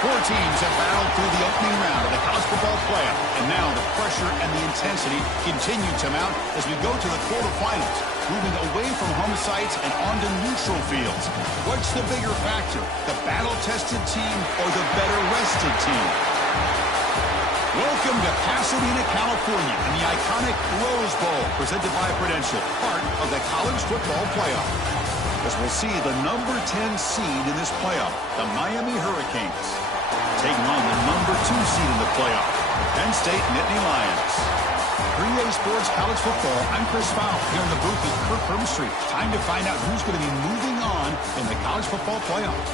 Four teams have battled through the opening round of the college football playoff, and now the pressure and the intensity continue to mount as we go to the quarterfinals, moving away from home sites and onto neutral fields. What's the bigger factor, the battle-tested team or the better-rested team? Welcome to Pasadena, California, and the iconic Rose Bowl, presented by Prudential, part of the college football playoff. As we'll see the number 10 seed in this playoff, the Miami Hurricanes, taking on the number 2 seed in the playoff, the Penn State Nittany Lions. 3A Sports College Football, I'm Chris Fowle, here in the booth with Kirk Herbstreit. Time to find out who's going to be moving on in the college football playoff.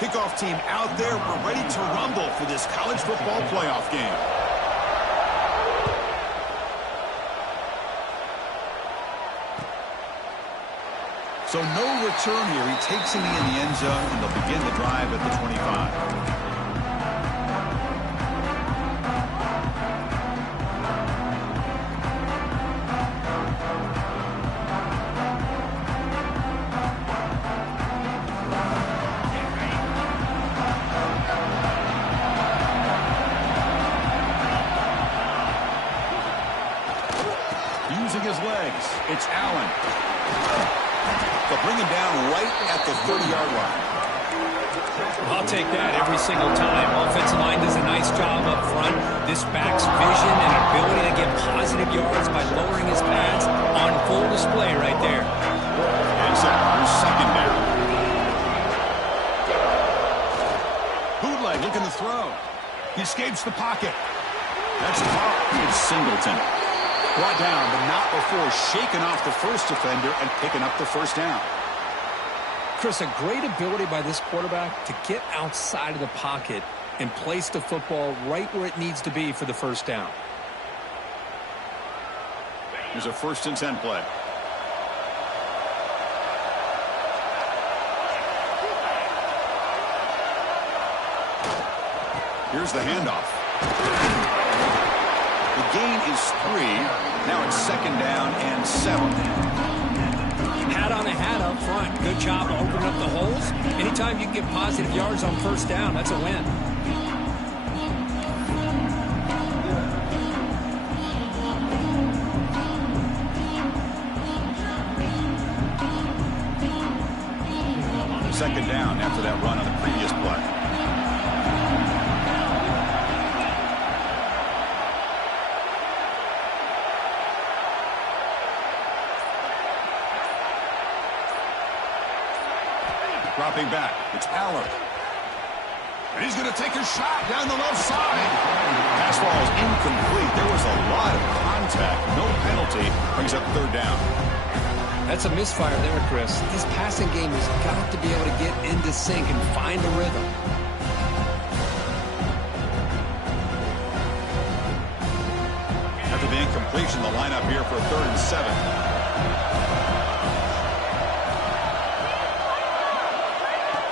Kickoff team out there. We're ready to rumble for this college football playoff game. So no return here. He takes it in the end zone, and they'll begin the drive at the 25. His legs. It's Allen. They'll bring him down right at the 30-yard line. I'll take that every single time. Offensive line does a nice job up front. This back's vision and ability to get positive yards by lowering his pads on full display right there. And so, here's second down. Bootleg looking to throw. He escapes the pocket. That's caught. It's Singleton. Brought down, but not before shaking off the first defender and picking up the first down. Chris, a great ability by this quarterback to get outside of the pocket and place the football right where it needs to be for the first down. Here's a 1st and 10 play. Here's the handoff. The gain is 3. Now it's 2nd down and 7. Hat on a hat up front. Good job opening up the holes. Anytime you can get positive yards on first down, that's a win. Second down after that run on the previous play. Dropping back, it's Allen. And he's going to take a shot down the left side. Pass ball is incomplete. There was a lot of contact. No penalty. Brings up 3rd down. That's a misfire there, Chris. This passing game has got to be able to get into sync and find a rhythm. After the incompletion, the lineup here for 3rd and 7.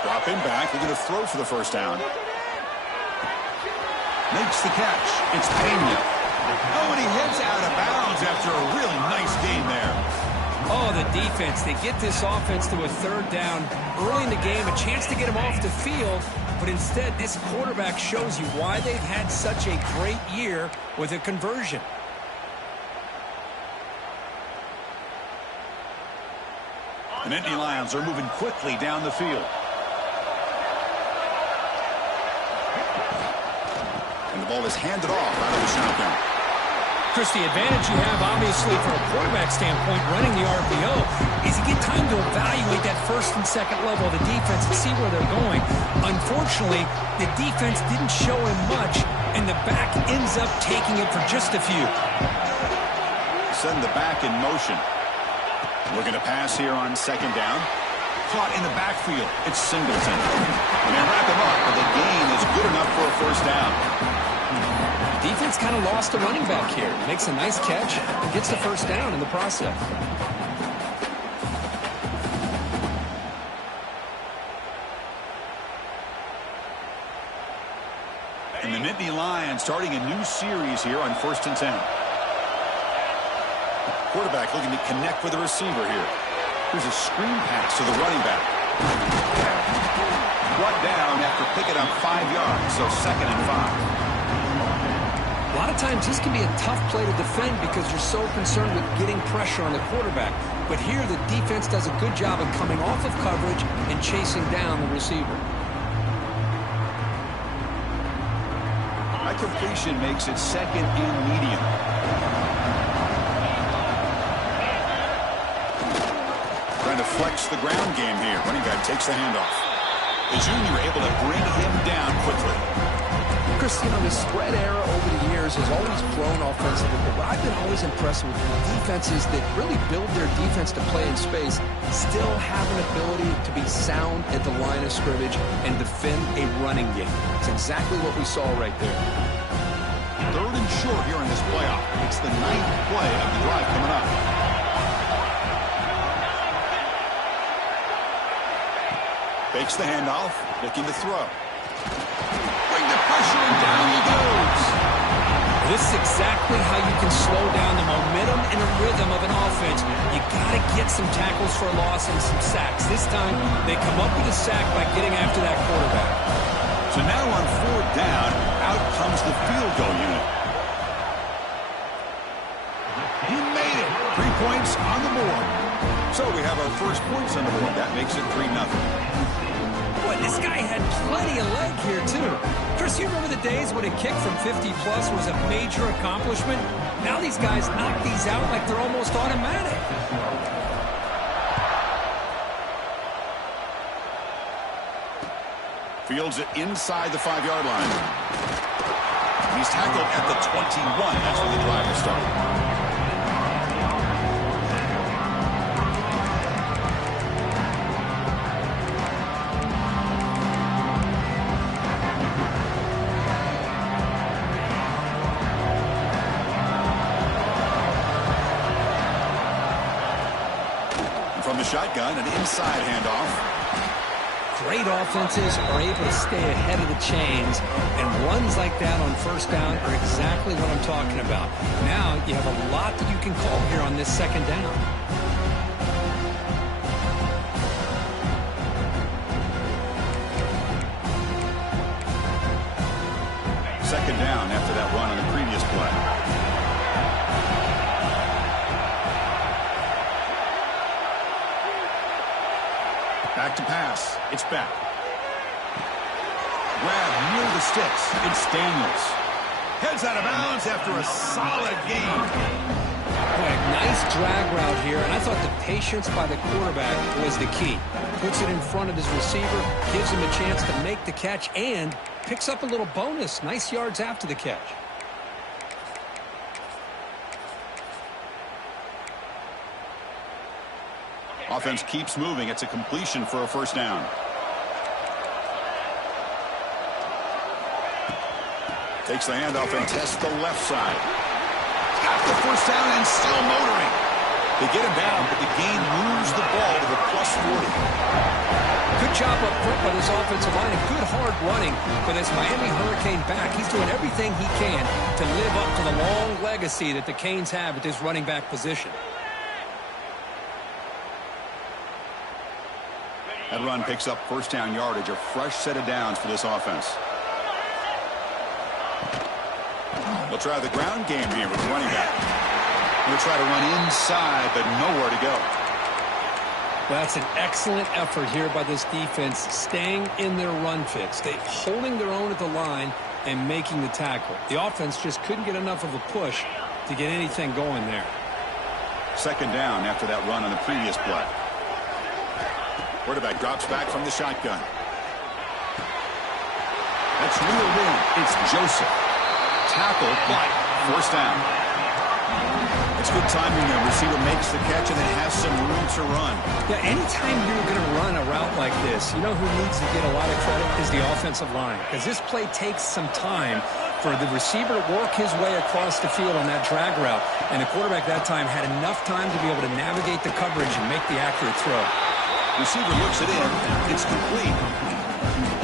Dropping back, they're going to throw for the first down. Makes the catch. It's Pena. Oh, and he heads out of bounds after a really nice gain there. Oh, the defense. They get this offense to a third down early in the game, a chance to get him off the field, but instead this quarterback shows you why they've had such a great year with a conversion. The Nittany Lions are moving quickly down the field. And the ball is handed off out of the shotgun. Chris, the advantage you have, obviously, from a quarterback standpoint, running the RPO, is you get time to evaluate that first and second level of the defense and see where they're going. Unfortunately, the defense didn't show him much, and the back ends up taking it for just a few. Send the back in motion. Looking to pass here on second down. Caught in the backfield. It's Singleton. And they wrap him up, but the gain is good enough for a first down. Defense kind of lost a running back here. Makes a nice catch and gets the first down in the process. And the Nittany Lions starting a new series here on 1st and 10. Quarterback looking to connect with the receiver here. Here's a screen pass to the running back. Brought down after picking up 5 yards, so 2nd and 5. A lot of times this can be a tough play to defend because you're so concerned with getting pressure on the quarterback. But here the defense does a good job of coming off of coverage and chasing down the receiver. High completion makes it 2nd and medium. Trying to flex the ground game here. Running back takes the handoff. The junior able to bring him down quickly. Chris, you know, the spread era over the years has always grown offensively, but what I've been always impressed with defenses that really build their defense to play in space still have an ability to be sound at the line of scrimmage and defend a running game. It's exactly what we saw right there. 3rd and short here in this playoff. It's the 9th play of the drive coming up. Fakes the handoff, looking to throw. Bring the pressure, and down he goes. This is exactly how you can slow down the momentum and a rhythm of an offense. You got to get some tackles for a loss and some sacks. This time, they come up with a sack by getting after that quarterback. So now on 4th down, out comes the field goal unit. He made it. 3 points on the board. So we have our first points on the board. That makes it 3-0. Boy, this guy had plenty of leg here, too. Chris, you remember the days when a kick from 50-plus was a major accomplishment? Now these guys knock these out like they're almost automatic. Fields it inside the 5-yard line. He's tackled at the 21. That's where the drive will start. From the shotgun, an inside handoff. Great offenses are able to stay ahead of the chains, and runs like that on 1st down are exactly what I'm talking about. Now you have a lot that you can call here on this 2nd down. Second down after that run on the previous play. Back to pass. It's back. Grab near the sticks. It's Daniels. Heads out of bounds after a solid gain. Boy, nice drag route here, and I thought the patience by the quarterback was the key. Puts it in front of his receiver, gives him a chance to make the catch, and picks up a little bonus. Nice yards after the catch. Offense keeps moving. It's a completion for a first down. Takes the handoff and tests the left side. Got the first down and still motoring. They get him down, but the gain moves the ball to the +40. Good job up front by this offensive line, and good hard running for this Miami Hurricane back. He's doing everything he can to live up to the long legacy that the Canes have at this running back position. That run picks up first down yardage, a fresh set of downs for this offense. They'll try the ground game here with the running back. They'll try to run inside, but nowhere to go. That's an excellent effort here by this defense, staying in their run fits. They holding their own at the line and making the tackle. The offense just couldn't get enough of a push to get anything going there. Second down after that run on the previous play. Quarterback drops back from the shotgun. That's reeled in. It's Joseph. Tackle, but first down. It's good timing there. Receiver makes the catch and then has some room to run. Yeah, anytime you're going to run a route like this, you know who needs to get a lot of credit is the offensive line. Because this play takes some time for the receiver to work his way across the field on that drag route. And the quarterback that time had enough time to be able to navigate the coverage and make the accurate throw. Receiver looks it in. It's complete.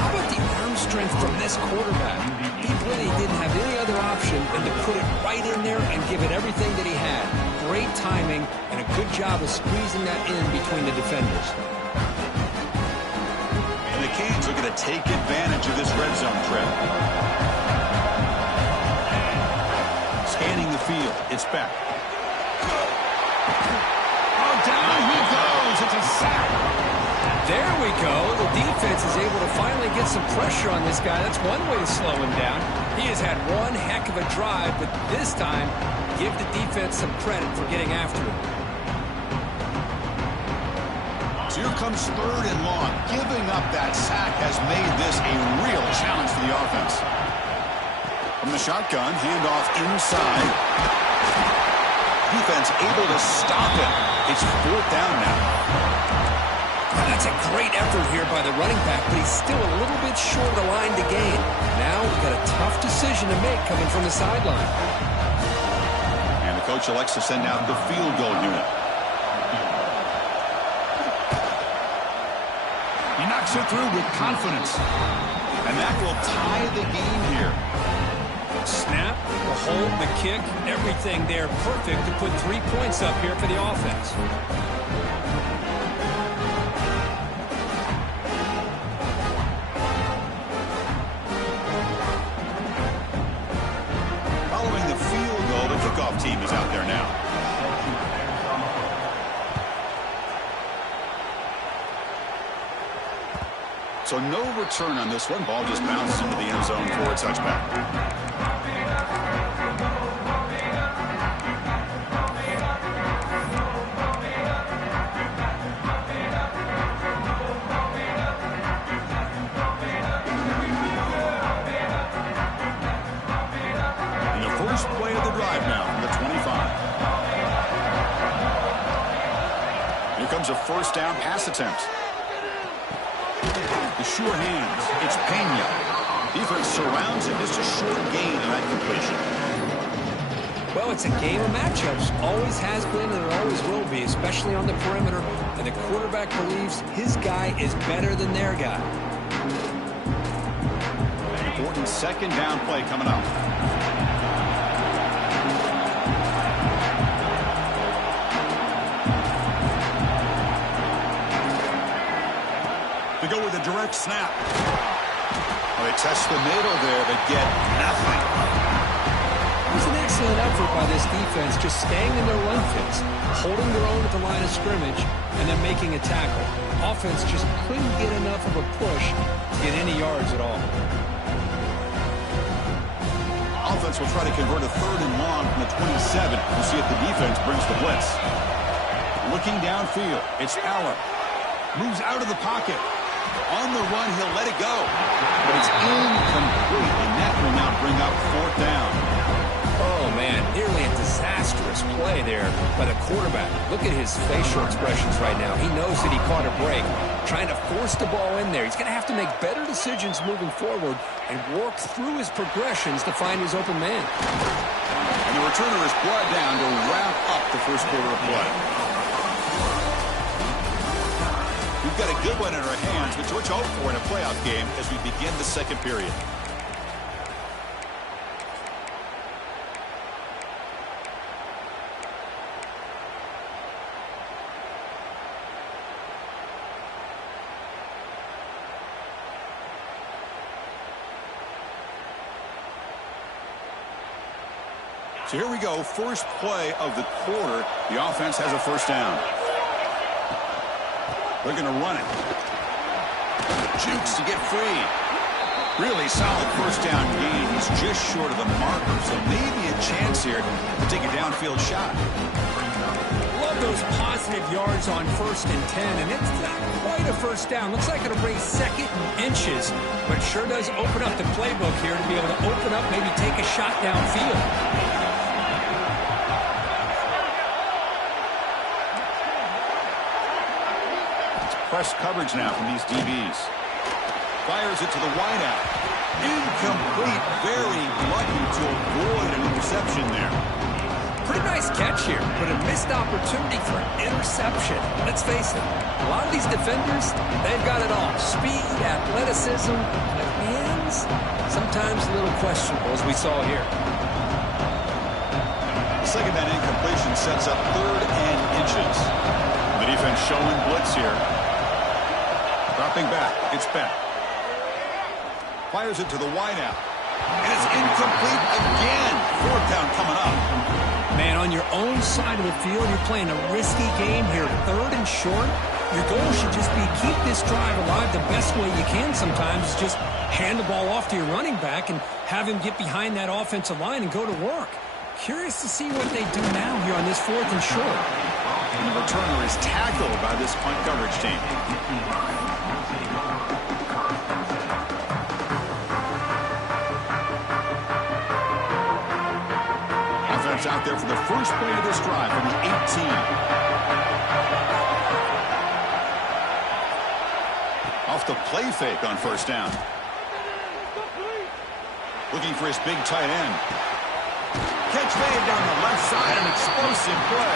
How about the arm strength from this quarterback? He really didn't have any other option than to put it right in there and give it everything that he had. Great timing and a good job of squeezing that in between the defenders. And the Canes are going to take advantage of this red zone trip. Scanning the field. It's back. Oh, down he goes. It's a sack. There we go. The defense is able to finally get some pressure on this guy. That's one way to slow him down. He has had one heck of a drive, but this time, give the defense some credit for getting after him. So here comes third and long. Giving up that sack has made this a real challenge for the offense. From the shotgun, handoff inside. Defense able to stop it. It's fourth down now. That's a great effort here by the running back, but he's still a little bit short of the line to gain. Now we've got a tough decision to make coming from the sideline. And the coach elects to send out the field goal unit. He knocks it through with confidence. And that will tie the game here. Snap, the hold, the kick, everything there perfect to put 3 points up here for the offense. Following the field goal, the kickoff team is out there now. So no return on this one. Ball just bounces into the end zone for a touchback. Play of the drive now from the 25. Here comes a first down pass attempt. The sure hands. It's Pena. Defense surrounds him. Just a short gain on that completion. Well, it's a game of matchups. Always has been and it always will be, especially on the perimeter. And the quarterback believes his guy is better than their guy. An important second down play coming up. To go with a direct snap. Well, they test the middle there, but get nothing. It was an excellent effort by this defense, just staying in their run fits, holding their own at the line of scrimmage, and then making a tackle. Offense just couldn't get enough of a push to get any yards at all. Offense will try to convert a third and long from the 27. We'll see if the defense brings the blitz. Looking downfield, it's Allen. Moves out of the pocket. On the run, he'll let it go. But it's incomplete, and that will now bring up fourth down. Oh, man, nearly a disastrous play there by the quarterback. Look at his facial expressions right now. He knows that he caught a break, trying to force the ball in there. He's going to have to make better decisions moving forward and work through his progressions to find his open man. And the returner is brought down to wrap up the first quarter of play. We've got a good one in our hands, which we're hoping for in a playoff game as we begin the second period. So here we go, first play of the quarter. The offense has a first down. They're going to run it. Jukes to get free. Really solid first down gain. He's just short of the marker, so maybe a chance here to take a downfield shot. Love those positive yards on 1st and 10, and it's not quite a first down. Looks like it'll bring 2nd and inches, but sure does open up the playbook here to be able to open up, maybe take a shot downfield. It's press coverage now from these DBs. Fires it to the wideout. Incomplete. Very lucky to avoid an interception there. Pretty nice catch here, but a missed opportunity for an interception. Let's face it, a lot of these defenders, they've got it all. Speed, athleticism, but hands, sometimes a little questionable, as we saw here. Second down incompletion sets up 3rd and inches. The defense showing blitz here. Dropping back. It's Beck. Fires it to the wideout. And it's incomplete again. 4th down coming up. Man, on your own side of the field, you're playing a risky game here. 3rd and short. Your goal should just be keep this drive alive the best way you can sometimes. Is just hand the ball off to your running back and have him get behind that offensive line and go to work. Curious to see what they do now here on this 4th and short. And the returner is tackled by this punt coverage team. Out there for the first play of this drive from the 18. Off the play fake on 1st down. Looking for his big tight end. Catch made down the left side, an explosive play.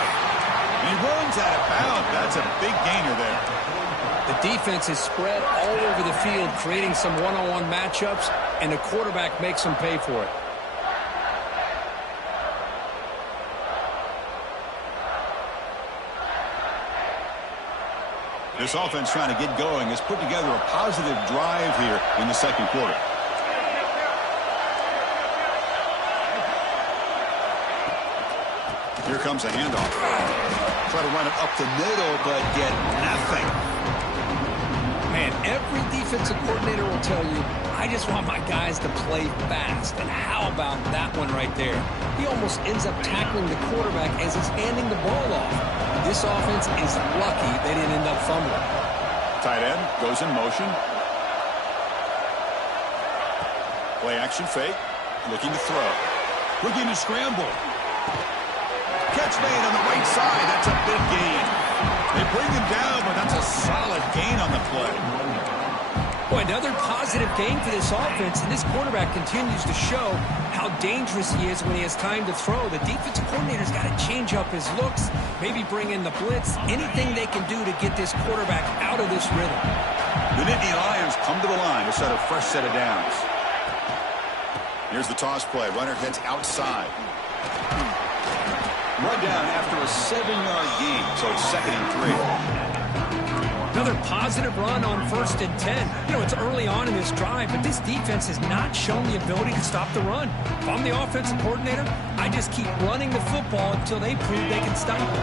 And he runs out of bounds. That's a big gainer there. The defense is spread all over the field, creating some one-on-one matchups, and the quarterback makes them pay for it. This offense trying to get going has put together a positive drive here in the 2nd quarter. Here comes a handoff. Try to run it up the middle, but get nothing. Man, every defensive coordinator will tell you, I just want my guys to play fast. And how about that one right there? He almost ends up tackling the quarterback as he's handing the ball off. This offense is lucky they didn't end up fumbling. Tight end goes in motion. Play action fake. Looking to throw. Looking to scramble. Catch made on the right side. That's a big gain. They bring him down, but that's a solid gain on the play. Boy, another positive gain for this offense, and this quarterback continues to show how dangerous he is when he has time to throw. The defensive coordinator's got to change up his looks, maybe bring in the blitz, anything they can do to get this quarterback out of this rhythm. The Nittany Lions come to the line to set a fresh set of downs. Here's the toss play. Runner heads outside. Run down after a 7-yard gain, so it's 2nd and 3. Another positive run on 1st and 10. You know, it's early on in this drive, but this defense has not shown the ability to stop the run. If I'm the offensive coordinator, I just keep running the football until they prove they can stop it.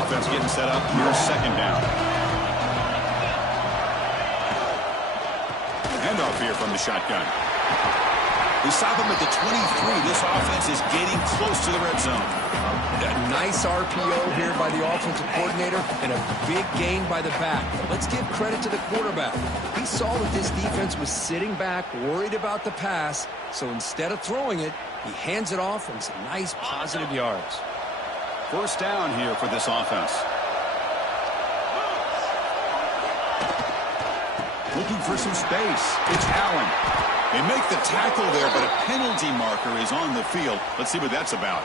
Offense getting set up. Here's 2nd down. Handoff here from the shotgun. We stop him at the 23. This offense is getting close to the red zone. A nice RPO here by the offensive coordinator and a big gain by the back. But let's give credit to the quarterback. He saw that this defense was sitting back, worried about the pass, so instead of throwing it, he hands it off and some nice positive yards. First down here for this offense. Looking for some space. It's Allen. They make the tackle there, but a penalty marker is on the field. Let's see what that's about.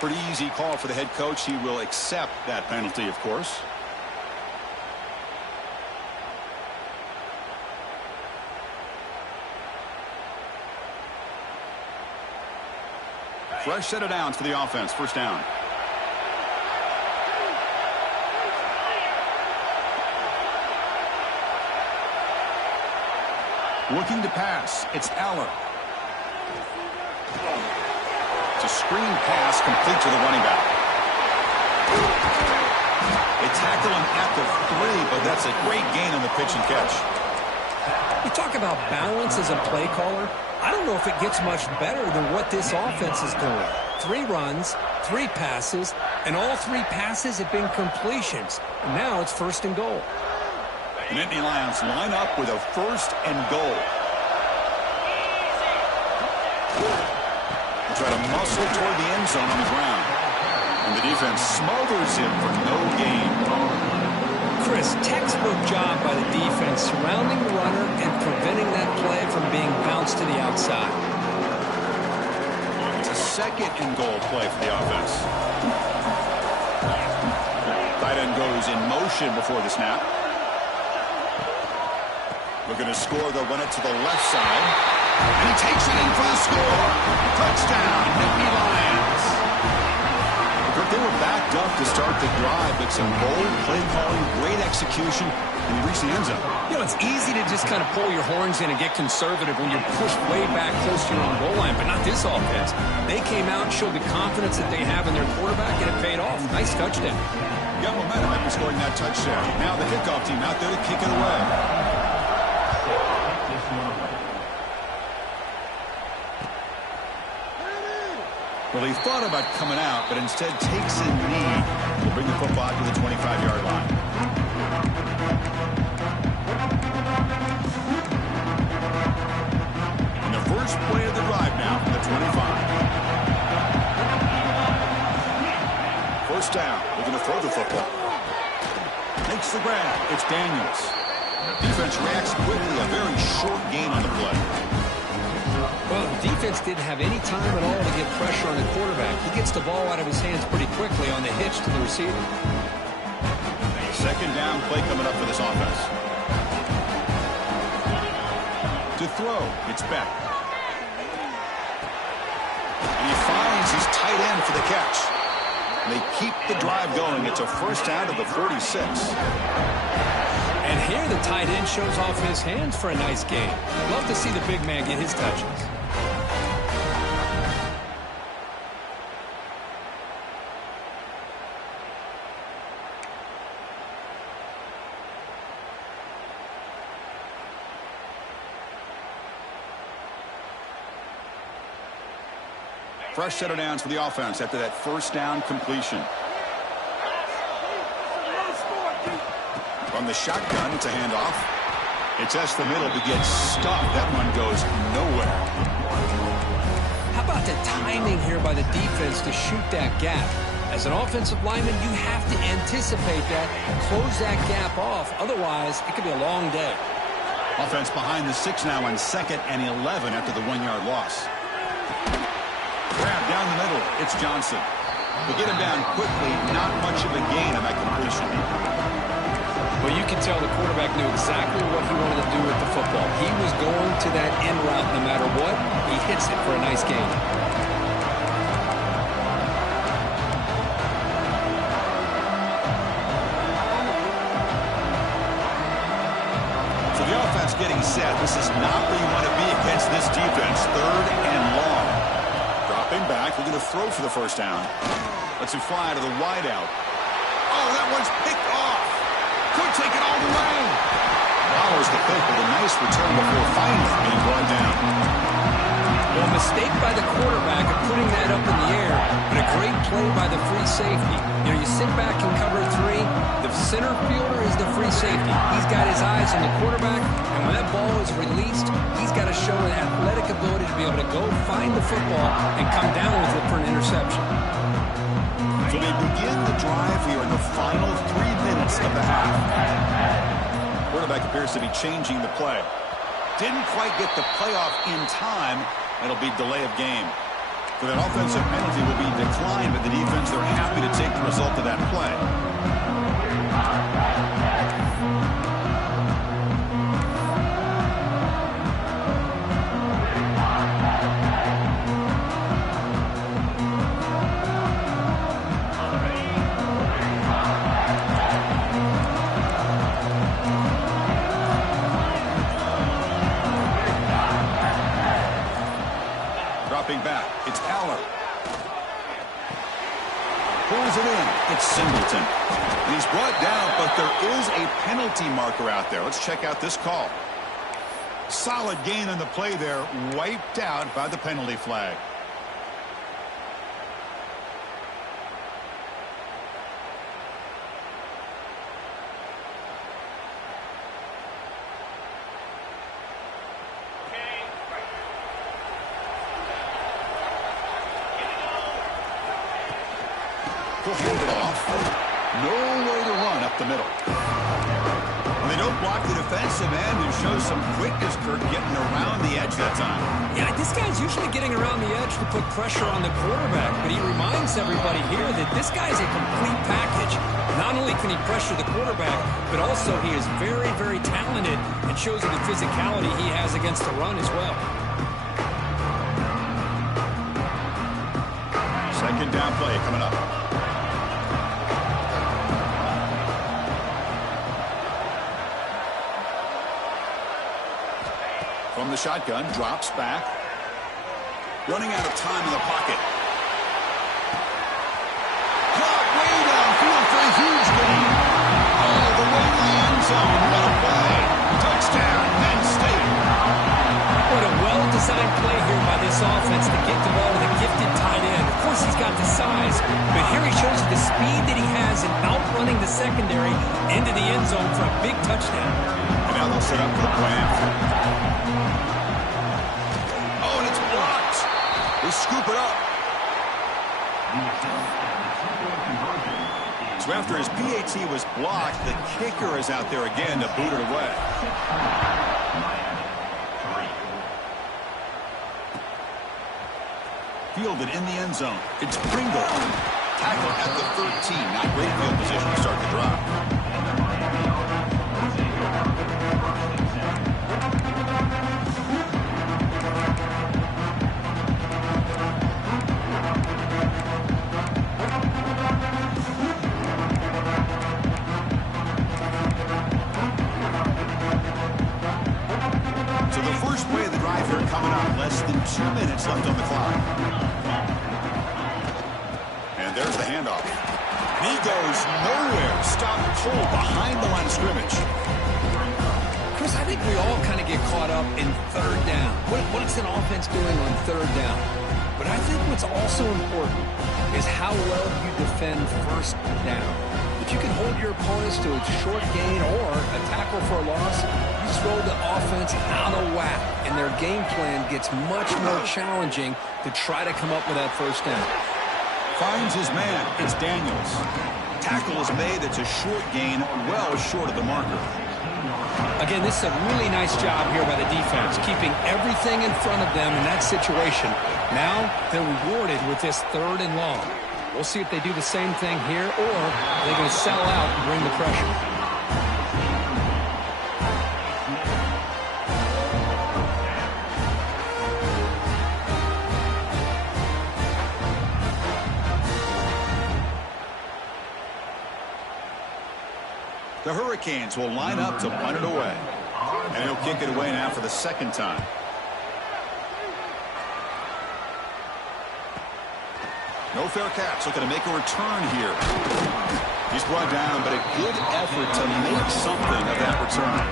Pretty easy call for the head coach. He will accept that penalty, of course. Fresh set of downs for the offense. First down. Looking to pass. It's Aller. It's a screen pass complete to the running back. They tackle him at the 3, but that's a great gain on the pitch and catch. You talk about balance as a play caller. I don't know if it gets much better than what this offense is doing. 3 runs, 3 passes, and all 3 passes have been completions. And now it's 1st and goal. The Nittany Lions line up with a 1st and goal. They try to muscle toward the end zone on the ground. And the defense smothers him for no gain. Chris, textbook job by the defense surrounding the runner and preventing that play from being bounced to the outside. It's a 2nd and goal play for the offense. Tight end goes in motion before the snap. Looking to score, they'll run it to the left side. And he takes it in for the score. Touchdown, Nittany Lions. They were backed up to start the drive, but some bold play calling, great execution, and they reached the end zone. You know, it's easy to just kind of pull your horns in and get conservative when you're pushed way back close to your own goal line, but not this offense. They came out and showed the confidence that they have in their quarterback, and it paid off. Nice touchdown. Got momentum after scoring that touchdown. Now the kickoff team out there to kick it away. Well, he thought about coming out, but instead takes a knee. Will bring the football to the 25-yard line. And the first play of the drive now from the 25. First down. They're going to throw the football. Makes the grab. It's Daniels. Defense reacts quickly. A very short gain on the play. Well, the defense didn't have any time at all to get pressure on the quarterback. He gets the ball out of his hands pretty quickly on the hitch to the receiver. Second down play coming up for this offense. To throw, it's Beck. And he finds his tight end for the catch. And they keep the drive going. It's a first down to the 46. And here the tight end shows off his hands for a nice game. Love to see the big man get his touches. Fresh set of downs for the offense after that first down completion. From the shotgun, it's a handoff. It's S the middle to get stuffed. That one goes nowhere. How about the timing here by the defense to shoot that gap? As an offensive lineman, you have to anticipate that, close that gap off. Otherwise, it could be a long day. Offense behind the 6 now on 2nd and 11 after the 1-yard loss. Grab down the middle. It's Johnson. They get him down quickly. Not much of a gain on that completion. Well, you can tell the quarterback knew exactly what he wanted to do with the football. He was going to that end route no matter what. He hits it for a nice gain. So the offense getting set. This is not where you want to be against this defense. 3rd and long. Dropping back. We're going to throw for the first down. Let's him fly to the wideout. Oh, that one's picked off. Could take it all the way. Follows the pick with a nice return before finally being brought down. Well, a mistake by the quarterback of putting that up in the air, but a great play by the free safety. You know, you sit back and cover 3. The center fielder is the free safety. He's got his eyes on the quarterback, and when that ball is released, he's got to show an athletic ability to be able to go find the football and come down with it for an interception. So they begin the drive here in the final 3 minutes of the half. Quarterback appears to be changing the play. Didn't quite get the playoff in time. It'll be delay of game. So that offensive penalty will be declined, but the defense, they're happy to take the result of that play. Dropping back, it's Aller. Pulls it in. It's Singleton. He's brought down, but there is a penalty marker out there. Let's check out this call. Solid gain on the play there. Wiped out by the penalty flag. He'll hand it off. No way to run up the middle. And they don't block the defensive end and show some quickness, Kirk, getting around the edge that time. Yeah, this guy's usually getting around the edge to put pressure on the quarterback, but he reminds everybody here that this guy's a complete package. Not only can he pressure the quarterback, but also he is very, very talented and shows you the physicality he has against the run as well. Second down play coming up. From the shotgun, drops back. Running out of time in the pocket. Caught way downfield for a huge gain. All the way to the end zone. What a play. Touchdown, Penn State. What a well-designed play here by this offense to get the ball to the gifted tight end. Of course, he's got the size, but here he shows you the speed that he has in outrunning the secondary into the end zone for a big touchdown. And now they'll set up for the play after. Oh, and it's blocked. They scoop it up. So after his PAT was blocked, the kicker is out there again to boot it away. Fielded in the end zone. It's Pringle. Tackle at the 13. Not great field position to start the drive. So the first play of the drive here coming up. Less than 2 minutes left on the clock. And there's the handoff. And he goes nowhere. Stopped cold behind the line of scrimmage. Chris, I think we all kind of get caught up in third down. What's an offense doing on third down? But I think what's also important is how well you defend first down. If you can hold your opponents to a short gain or a tackle for a loss, you throw the offense out of whack, and their game plan gets much more challenging to try to come up with that first down. Finds his man. It's Daniels. Tackle is made. It's a short gain, well short of the marker. Again, this is a really nice job here by the defense, keeping everything in front of them in that situation. Now they're rewarded with this third and long. We'll see if they do the same thing here, or they're going to sell out and bring the pressure. The Hurricanes will line up to punt it away. And he'll kick it away now for the second time. No fair catch. Looking to make a return here. He's brought down, but a good effort to make something of that return.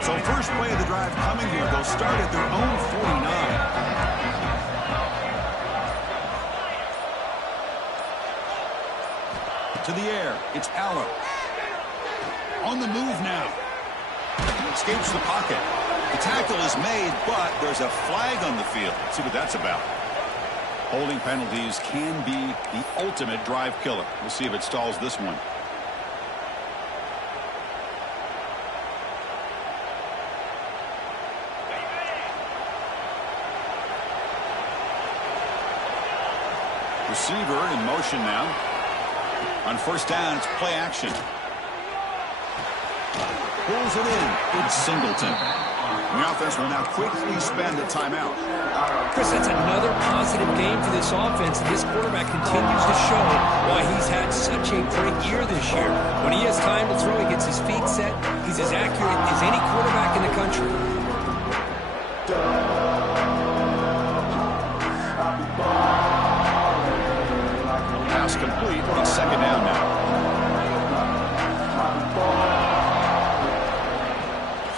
So first play of the drive coming here. They'll start at their own 49. To the air. It's Allen. On the move now. Escapes the pocket. The tackle is made, but there's a flag on the field. Let's see what that's about. Holding penalties can be the ultimate drive killer. We'll see if it stalls this one. Receiver in motion now. On first down, it's play action. Pulls it in. It's Singleton. And the offense will now quickly spend a timeout. Chris, that's another positive game for this offense, and this quarterback continues to show why he's had such a great year this year. When he has time to throw, he gets his feet set. He's as accurate as any quarterback in the country. Pass complete on second down now.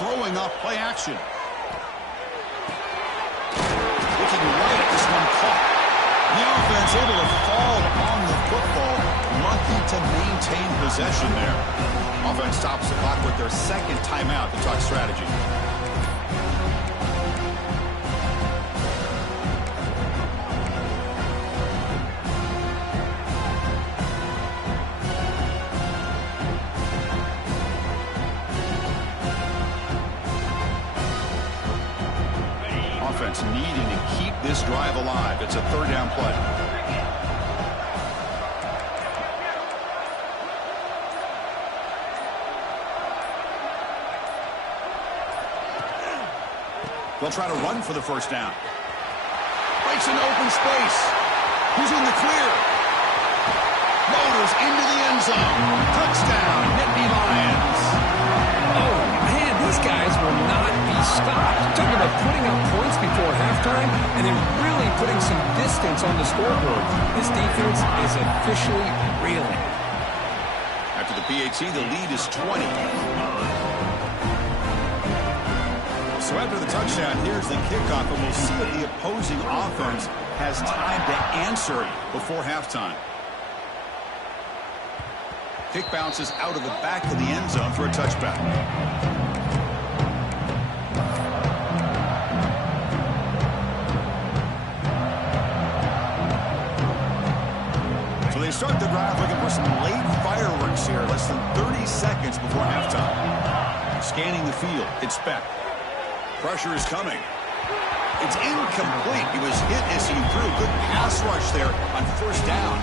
Throwing off play action. Looking right, this one caught. The offense able to fall on the football. Lucky to maintain possession there. Offense stops the clock with their second timeout to talk strategy. Offense needing to keep this drive alive. It's a third down play. They'll try to run for the first down. Breaks into open space. Who's in the clear? Motors into the end zone. Touchdown, Nittany Lions. Oh, man, these guys will not be stopped. Talking about putting up points before halftime and then really putting some distance on the scoreboard. This defense is officially reeling. After the PAT, the lead is 20. So after the touchdown, here's the kickoff, and we'll see if the opposing offense has time to answer before halftime. Kick bounces out of the back of the end zone for a touchback. So they start the drive looking for some late fireworks here, less than 30 seconds before halftime. Scanning the field, it's Beck. Pressure is coming. It's incomplete. He was hit as he threw. Good pass rush there on first down.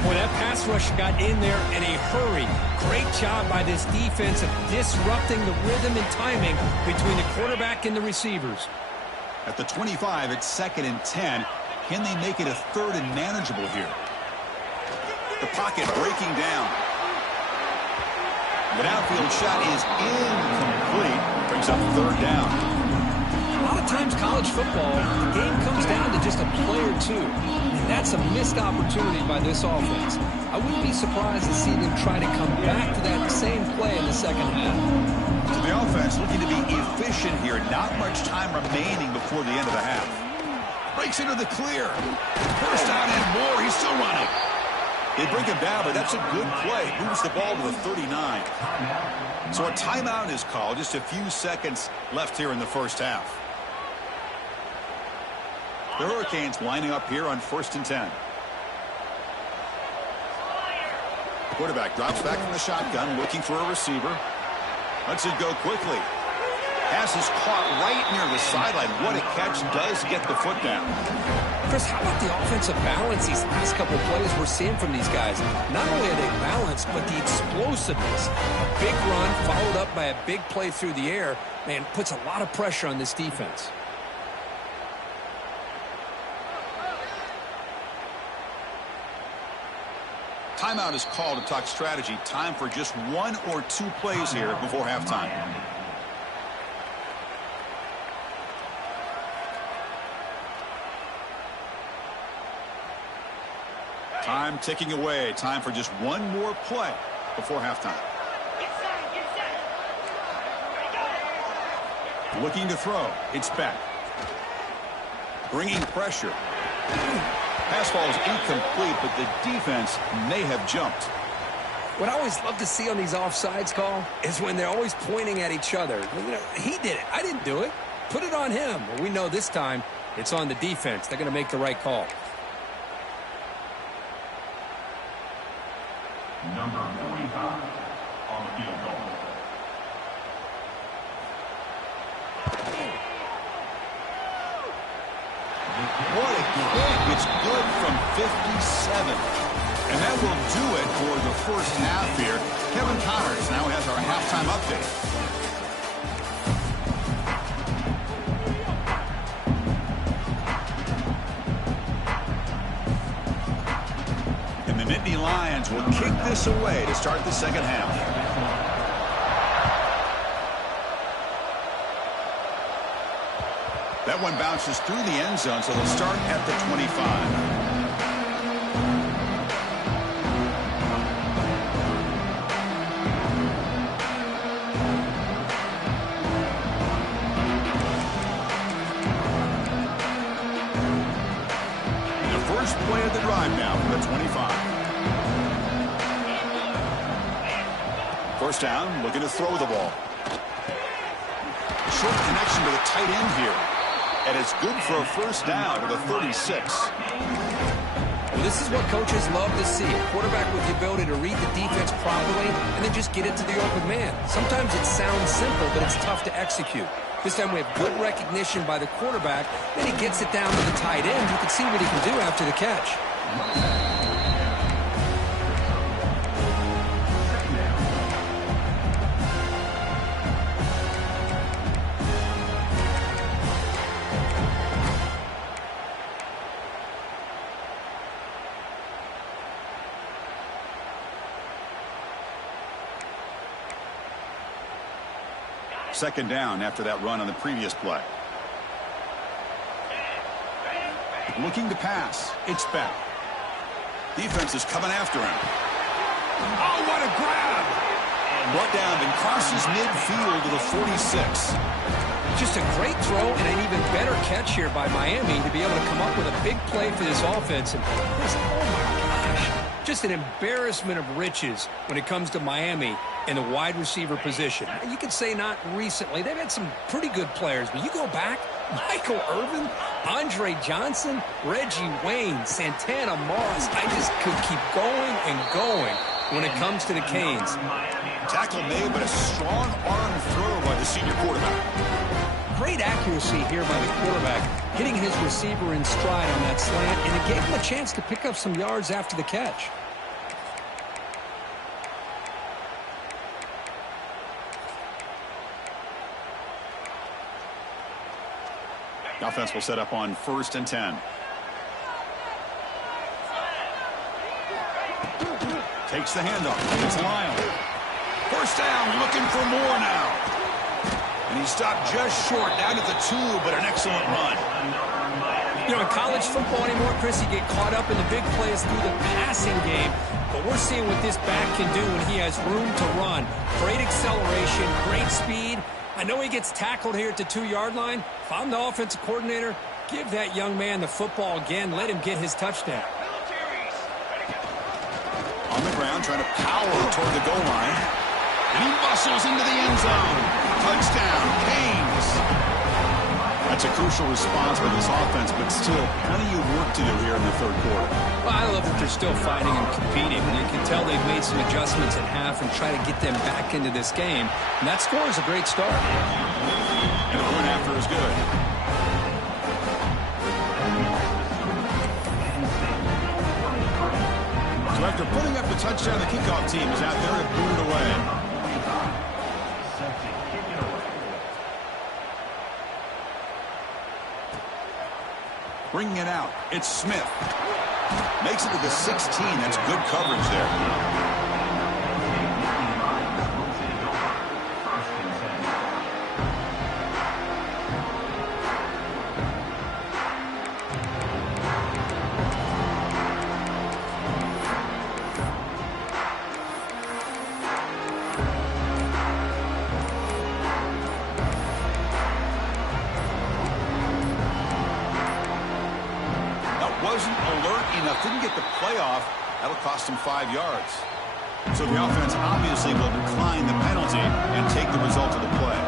Boy, that pass rush got in there in a hurry. Great job by this defense of disrupting the rhythm and timing between the quarterback and the receivers. At the 25, it's 2nd and 10. Can they make it a third and manageable here? The pocket breaking down. The downfield shot is incomplete. Brings up third down. A lot of times college football, the game comes down to just a play or two. And that's a missed opportunity by this offense. I wouldn't be surprised to see them try to come back to that same play in the second half. So the offense looking to be efficient here. Not much time remaining before the end of the half. Breaks into the clear. First down and more. He's still running. They bring him down, but that's a good play. Moves the ball to the 39. So a timeout is called. Just a few seconds left here in the first half. The Hurricanes lining up here on 1st and 10. The quarterback drops back from the shotgun, looking for a receiver. Lets it go quickly. Pass is caught right near the sideline. What a catch. Does get the foot down. Chris, how about the offensive balance these last couple of plays we're seeing from these guys? Not only are they balanced, but the explosiveness. A big run followed up by a big play through the air, man, puts a lot of pressure on this defense. Timeout is called to talk strategy. Time for just 1 or 2 plays here before halftime. Time ticking away. Time for just 1 more play before halftime. Looking to throw. It's back. Bringing pressure. Pass ball is incomplete, but the defense may have jumped. What I always love to see on these offsides call is when they're always pointing at each other. You know, he did it. I didn't do it. Put it on him. Well, we know this time it's on the defense. They're going to make the right call. Number 45 on the field goal. What a kick. It's good from 57. And that will do it for the first half here. Kevin Connors now has our halftime update. the Nittany Lions will kick this away to start the second half. That one bounces through the end zone, so they'll start at the 25. First play of the drive now from the 25. First down, looking to throw the ball. Short connection to the tight end here. And it's good for a first down to the 36. Well, this is what coaches love to see. A quarterback with the ability to read the defense properly and then just get it to the open man. Sometimes it sounds simple, but it's tough to execute. This time we have good recognition by the quarterback. Then he gets it down to the tight end. You can see what he can do after the catch. Second down after that run on the previous play. Looking to pass. It's back. Defense is coming after him. Oh, what a grab! Brought down and crosses midfield to the 46. Just a great throw and an even better catch here by Miami to be able to come up with a big play for this offense. And this, oh my gosh, just an embarrassment of riches when it comes to Miami in the wide receiver position. You could say not recently. They've had some pretty good players, but you go back, Michael Irvin, Andre Johnson, Reggie Wayne, Santana Moss. I just could keep going and going when it comes to the Canes. Tackle made, but a strong arm throw by the senior quarterback. Great accuracy here by the quarterback, hitting his receiver in stride on that slant, and it gave him a chance to pick up some yards after the catch. The offense will set up on 1st and 10. Takes the handoff. It's Lyle. First down, looking for more now. And he stopped just short, down at the 2, but an excellent run. You know, in college football anymore, Chris, you get caught up in the big plays through the passing game. But we're seeing what this back can do when he has room to run. Great acceleration, great speed. I know he gets tackled here at the 2-yard line. If I'm the offensive coordinator, give that young man the football again. Let him get his touchdown. On the ground, trying to power toward the goal line. And he bustles into the end zone. Touchdown, Canes. That's a crucial response by this offense, but still plenty of work to do here in the third quarter. Well, I love that they're still fighting and competing. You can tell they've made some adjustments at half and try to get them back into this game. And that score is a great start. And the point after is good. So after putting up the touchdown, the kickoff team is out there to boot it away. Bringing it out, it's Smith. Makes it to the 16. That's good coverage there. Wasn't alert enough, didn't get the playoff. That'll cost him 5 yards. So the offense obviously will decline the penalty and take the result of the play.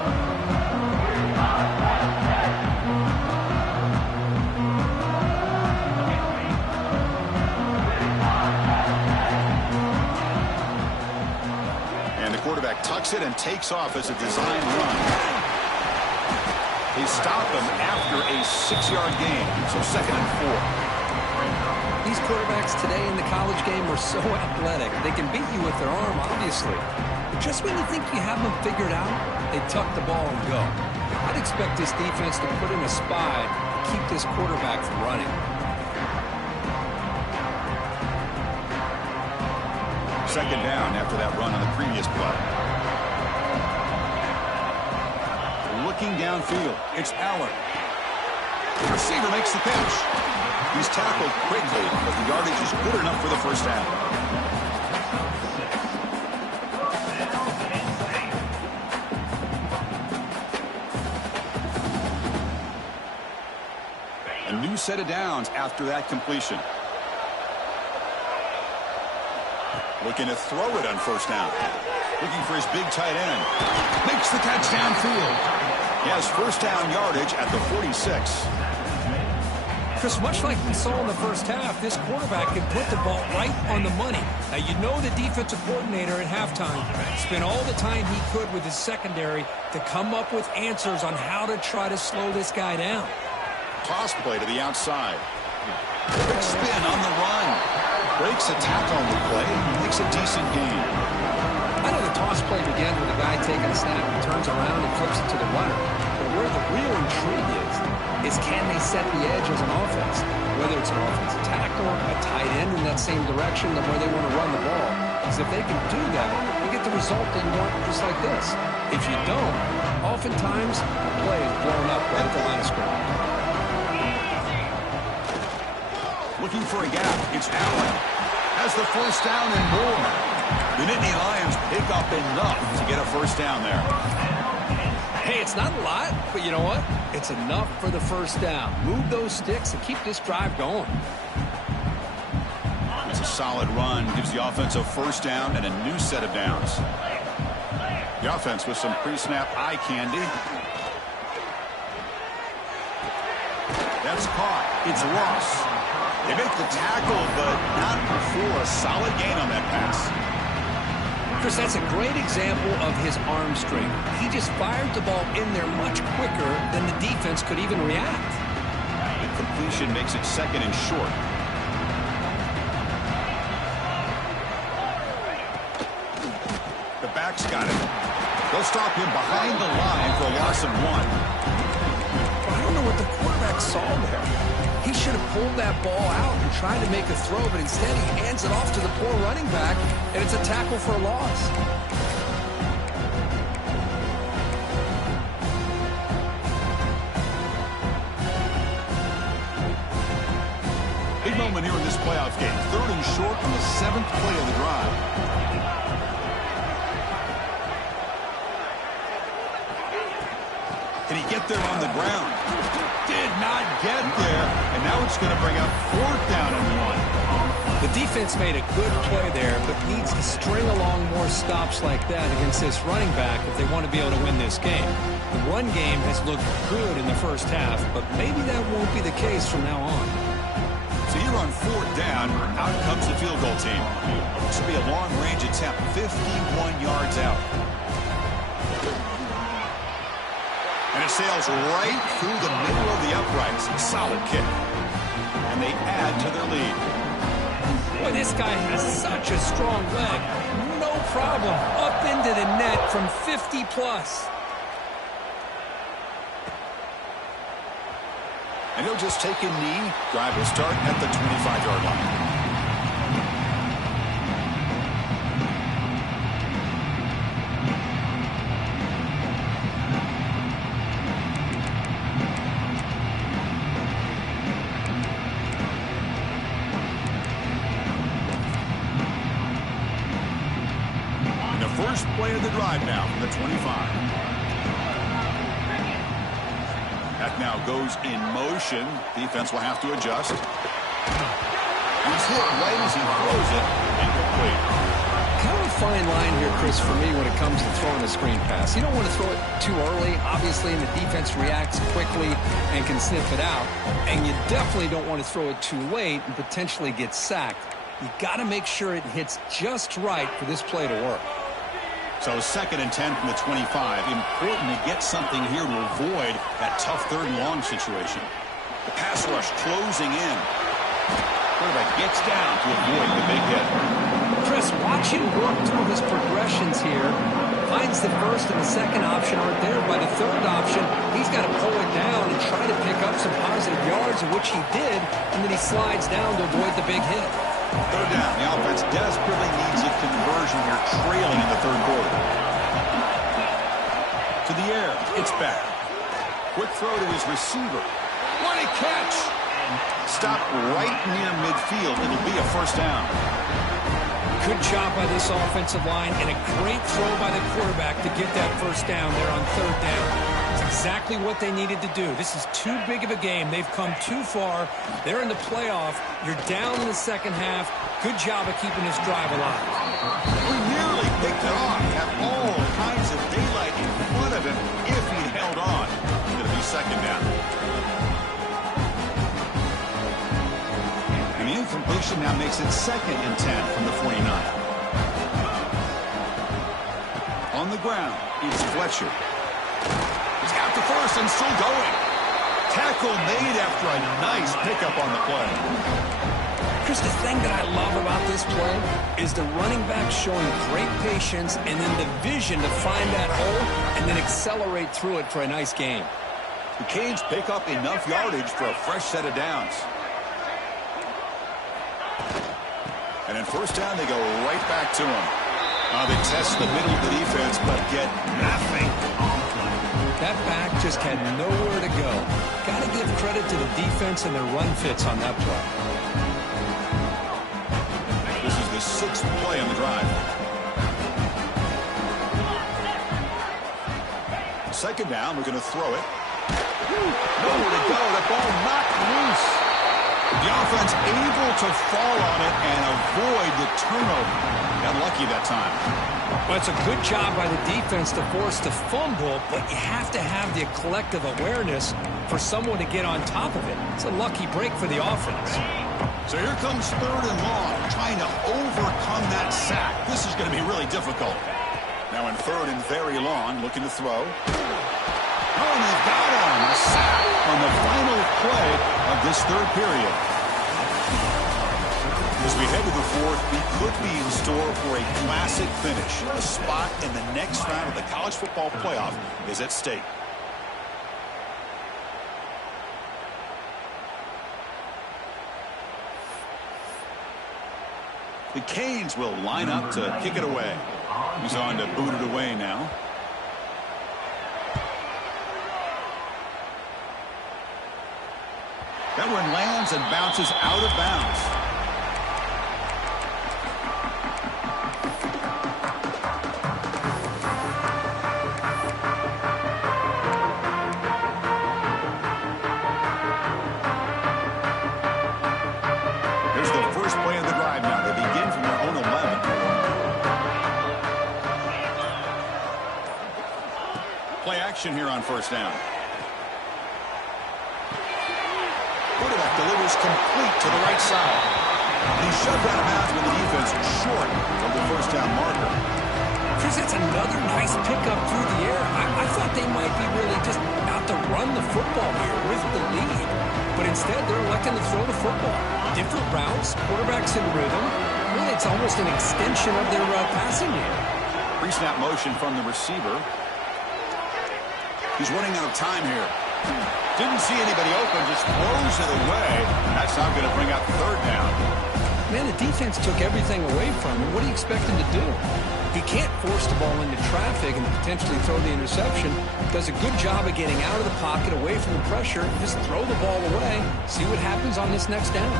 And the quarterback tucks it and takes off as a design run. They stop him after a 6-yard gain, so 2nd and 4. These quarterbacks today in the college game are so athletic. They can beat you with their arm, obviously. But just when you think you have them figured out, they tuck the ball and go. I'd expect this defense to put in a spy to keep this quarterback from running. second down after that run on the previous play. Looking downfield, it's Allen. The receiver makes the catch. He's tackled quickly, but the yardage is good enough for the first down. A new set of downs after that completion. Looking to throw it on first down. Looking for his big tight end. Makes the catch downfield. He has first down yardage at the 46. Chris, much like we saw in the first half, this quarterback can put the ball right on the money. Now, you know the defensive coordinator at halftime spent all the time he could with his secondary to come up with answers on how to try to slow this guy down. Toss play to the outside. Quick spin on the run. Breaks a tackle on the play. Makes a decent gain. I know the toss play begins with a guy taking a snap and turns around and flips it to the runner. But where the real intrigue is can they set the edge as an offense? Whether it's an offensive tackle, a tight end in that same direction than where they want to run the ball. Because if they can do that, you get the result they want just like this. If you don't, oftentimes the play is blown up right at the line of scrimmage. Looking for a gap. It's Allen. Has the first down and more. The Nittany Lions pick up enough to get a first down there. Hey, it's not a lot, but you know what? It's enough for the first down. Move those sticks and keep this drive going. It's a solid run. Gives the offense a first down and a new set of downs. The offense with some pre-snap eye candy. That's caught. It's lost. They make the tackle, but not before a solid gain on that pass. Chris, that's a great example of his arm strength. He just fired the ball in there much quicker than the defense could even react. The completion makes it second and short. The back's got it. They'll stop him behind the line for a loss of 1. I don't know what the quarterback saw there. He should have pulled that ball out and tried to make a throw, but instead he hands it off to the poor running back, and it's a tackle for a loss. Big moment here in this playoff game. 3rd and short on the 7th play of the drive. Can he get there on the ground? Did not get there, and now it's going to bring up 4th down and 1. The defense made a good play there, but needs to string along more stops like that against this running back if they want to be able to win this game. The run game has looked good in the first half, but maybe that won't be the case from now on. So here on 4th down, out comes the field goal team. This will be a long-range attempt, 51 yards out. And it sails right through the middle of the uprights. Solid kick. And they add to their lead. Boy, this guy has such a strong leg. No problem. Up into the net from 50-plus. And he'll just take a knee. Drive will start at the 25-yard line. First play of the drive now from the 25. That now goes in motion. Defense will have to adjust. He's hit right as he throws it. Incomplete. Kind of a fine line here, Chris, for me when it comes to throwing a screen pass. You don't want to throw it too early, obviously, and the defense reacts quickly and can sniff it out. And you definitely don't want to throw it too late and potentially get sacked. You got to make sure it hits just right for this play to work. So 2nd and 10 from the 25. Important to get something here to avoid that tough 3rd and long situation. The pass rush closing in. Quarterback gets down to avoid the big hit. Chris, watch him work through his progressions here. Finds the first and the second option aren't there. By the 3rd option, he's got to pull it down and try to pick up some positive yards, of which he did, and then he slides down to avoid the big hit. 3rd down. The offense desperately needs a conversion conversion here, trailing in the third quarter. To the air. It's back. Quick throw to his receiver. What a catch! Stop right near midfield. It'll be a first down. Good job by this offensive line and a great throw by the quarterback to get that first down there on third down. It's exactly what they needed to do. This is too big of a game. They've come too far. They're in the playoff. You're down in the second half. Good job of keeping this drive alive. We nearly picked it off. Had all kinds of daylight in front of him if he held on. It's going to be second down. And the incompletion now makes it 2nd and 10 from the 49. On the ground, it's Fletcher. He's got the first and still going. Tackle made after a nice pickup on the play. Chris, the thing that I love about this play is the running back showing great patience and then the vision to find that hole and then accelerate through it for a nice gain. The Canes pick up enough yardage for a fresh set of downs. And in first down, they go right back to him. They test the middle of the defense, but get nothing on the play. That back just had nowhere to go. Got to give credit to the defense and their run fits on that play. This is the 6th play on the drive. Second down, we're going to throw it. Nowhere to go. That ball knocked loose. The offense able to fall on it and avoid the turnover. Got lucky that time. Well, it's a good job by the defense to force the fumble, but you have to have the collective awareness for someone to get on top of it. It's a lucky break for the offense. So here comes 3rd and long, trying to overcome that sack. This is going to be really difficult. Now in 3rd and very long, looking to throw. Oh, and they've got him. A sack on the final play of this 3rd period. As we head to the 4th, we could be in store for a classic finish. A spot in the next round of the college football playoff is at stake. The Canes will line up to kick it away. He's on to boot it away now. That one lands and bounces out of bounds. Here's the first play of the drive now. They begin from their own 11. Play action here on first down. Quarterback delivers complete to the right side. He's shoved out of bounds with the defense short of the first down marker. Chris, that's another nice pickup through the air. I thought they might be really just out to run the football here with the lead. But instead, they're electing to throw the football. Different routes, quarterbacks in rhythm. Really, it's almost an extension of their passing game. Pre-snap motion from the receiver. He's running out of time here. Didn't see anybody open, just throws it away. That's not going to bring out 3rd down. Man, the defense took everything away from him. What do you expect him to do? He can't force the ball into traffic and potentially throw the interception. Does a good job of getting out of the pocket, away from the pressure. Just throw the ball away. See what happens on this next down.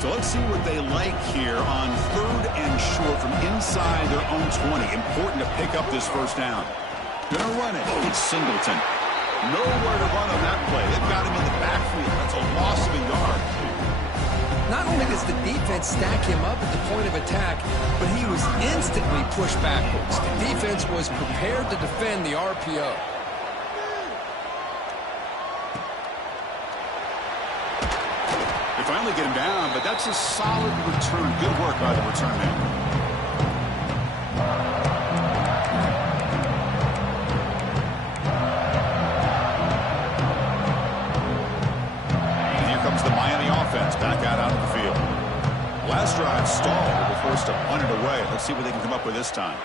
So let's see what they like here on 3rd and short from inside their own 20. Important to pick up this first down. Gonna run it. It's Singleton. Nowhere to run on that play. They've got him in the backfield. That's a loss of a yard. Not only does the defense stack him up at the point of attack, but he was instantly pushed backwards. The defense was prepared to defend the RPO. Finally get him down, but that's a solid return. Good work by the return man. And here comes the Miami offense back out onto the field. Last drive stalled. They were forced to punt it away. Let's see what they can come up with this time.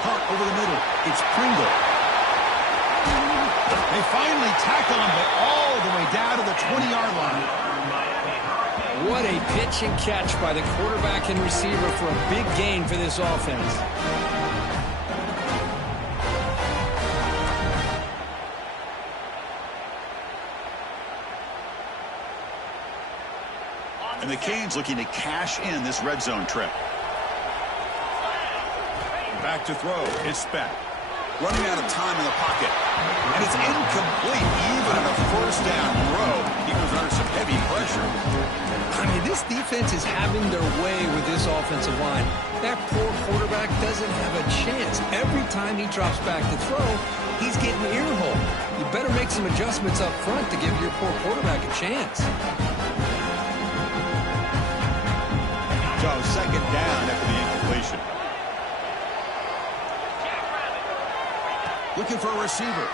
Hart over the middle. It's Pringle. They finally tackle him, but all the way down to the 20-yard line. What a pitch and catch by the quarterback and receiver for a big gain for this offense. And the Canes looking to cash in this red zone trip. Back to throw. It's spent. Running out of time in the pocket. And it's incomplete. Even in a first down throw, he was under some heavy pressure. I mean, this defense is having their way with this offensive line. That poor quarterback doesn't have a chance. Every time he drops back to throw, he's getting ear-hole. You better make some adjustments up front to give your poor quarterback a chance. So second down after the incompletion. Looking for a receiver.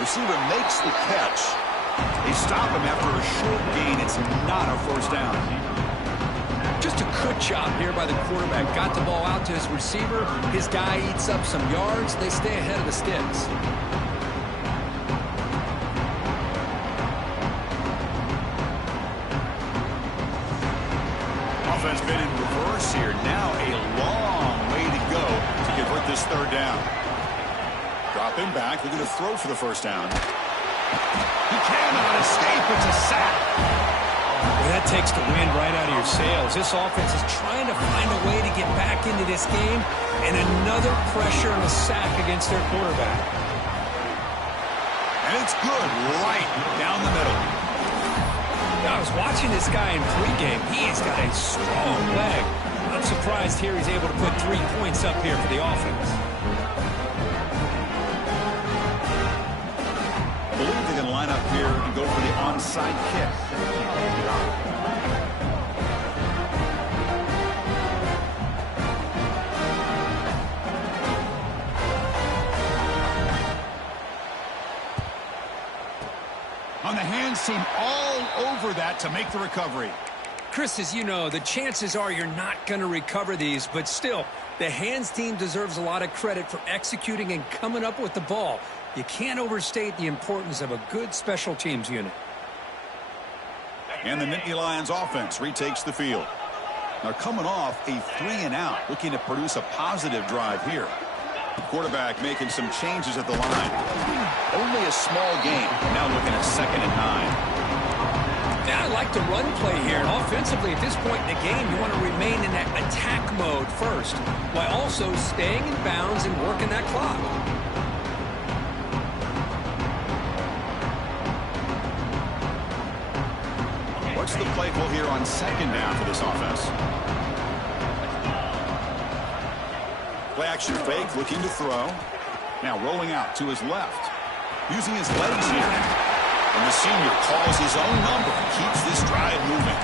Receiver makes the catch. They stop him after a short gain. It's not a first down. Just a good job here by the quarterback. Got the ball out to his receiver. His guy eats up some yards. They stay ahead of the sticks. Offense been in reverse here. Now a long way to go to convert this third down. Dropping back, looking to throw for the first down. He cannot escape. It's a sack. Well, that takes the wind right out of your sails. This offense is trying to find a way to get back into this game, and another pressure and a sack against their quarterback. And it's good right down the middle. I was watching this guy in pregame. He's got a strong leg. I'm surprised here he's able to put 3 points up here for the offense. I believe they're going to line up here and go for the onside kick. On the hands team all over that to make the recovery. Chris, as you know, the chances are you're not going to recover these, but still, the hands team deserves a lot of credit for executing and coming up with the ball. You can't overstate the importance of a good special teams unit. And the Nittany Lions offense retakes the field. Now coming off a 3-and-out, looking to produce a positive drive here. Quarterback making some changes at the line. Only a small gain. Now looking at 2nd and 9. Now I like the run play here. And offensively, at this point in the game, you want to remain in that attack mode first, while also staying in bounds and working that clock. What's the play call here on 2nd down for this offense? Play action fake, looking to throw. Now rolling out to his left. Using his legs here. And the senior calls his own number and keeps this drive moving.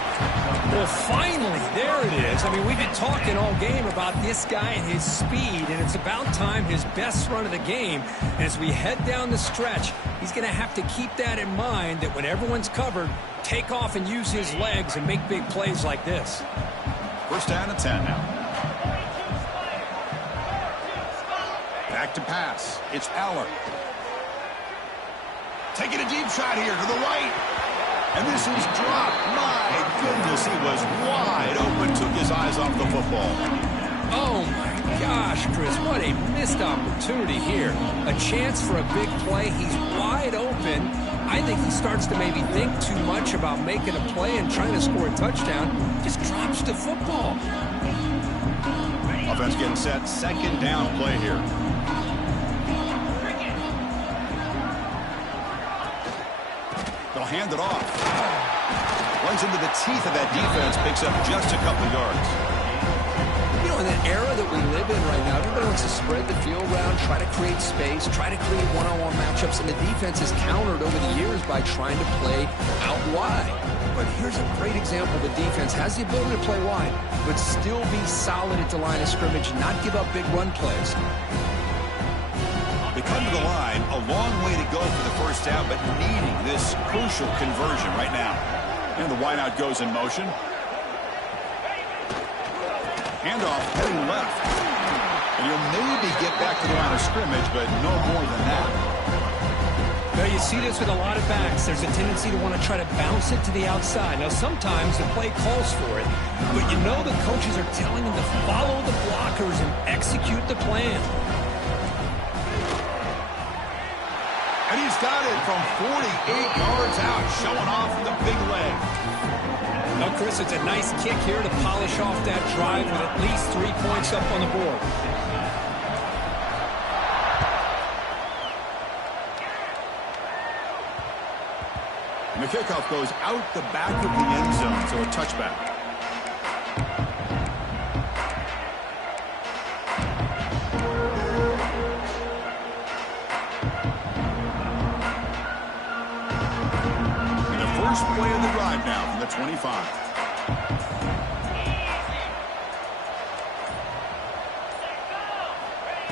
Well, finally, there it is. I mean, we've been talking all game about this guy and his speed, and it's about time his best run of the game. And as we head down the stretch, he's going to have to keep that in mind, that when everyone's covered, take off and use his legs and make big plays like this. First down and 10 now. Back to pass. It's Aller. Taking a deep shot here to the right. And this is dropped. My goodness, he was wide open. Took his eyes off the football. Oh, my gosh, Chris. What a missed opportunity here. A chance for a big play. He's wide open. I think he starts to maybe think too much about making a play and trying to score a touchdown. Just drops the football. Offense getting set. 2nd down play here. They'll hand it off. Runs into the teeth of that defense. Picks up just a couple yards. You know, in the era that we live in right now, everybody wants to spread the field around, try to create space, try to create one-on-one matchups, and the defense has countered over the years by trying to play out wide. But here's a great example. The defense has the ability to play wide, but still be solid at the line of scrimmage and not give up big run plays. They come to the line, a long way to go for the first down, but needing this crucial conversion right now. And the wideout goes in motion. Handoff heading left. And he'll maybe get back to the line of scrimmage, but no more than that. Now, you see this with a lot of backs. There's a tendency to want to try to bounce it to the outside. Now, sometimes the play calls for it, but you know the coaches are telling them to follow the blockers and execute the plan. And he's got it from 48 yards out, showing off the big leg. Now, Chris, it's a nice kick here to polish off that drive with at least 3 points up on the board. And the kickoff goes out the back of the end zone, so a touchback. And the first play of the drive now from the 25.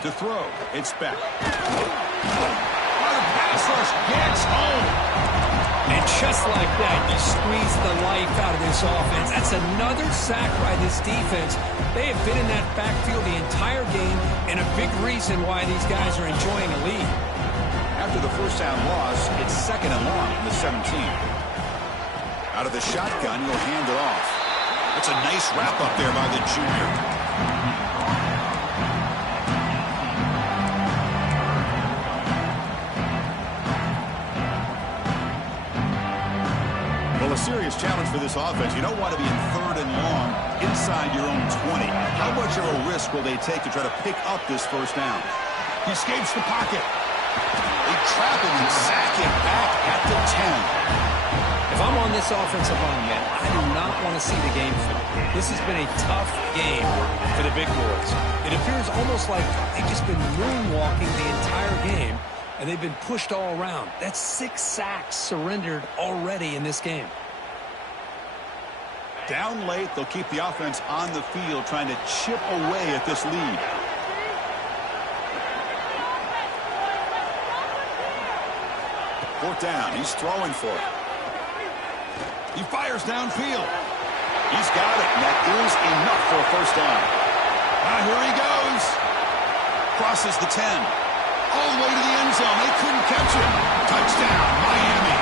To throw, it's back. The pass rush gets home. And just like that, you squeeze the life out of this offense. That's another sack by this defense. They have been in that backfield the entire game, and a big reason why these guys are enjoying a lead. After the first down loss, it's 2nd and long from the 17. Out of the shotgun, he'll hand it off. That's a nice wrap up there by the junior. A serious challenge for this offense. You don't want to be in 3rd and long inside your own 20. How much of a risk will they take to try to pick up this first down? He escapes the pocket. They trap him and sack him back at the 10. If I'm on this offensive line, man, I do not want to see the game flip. This has been a tough game for the big boys. It appears almost like they've just been moonwalking the entire game, and they've been pushed all around. That's 6 sacks surrendered already in this game. Down late, they'll keep the offense on the field trying to chip away at this lead. Fourth down, he's throwing for it. He fires downfield. He's got it, and that is enough for a first down. Here he goes. Crosses the 10. All the way to the end zone. They couldn't catch him. Touchdown, Miami.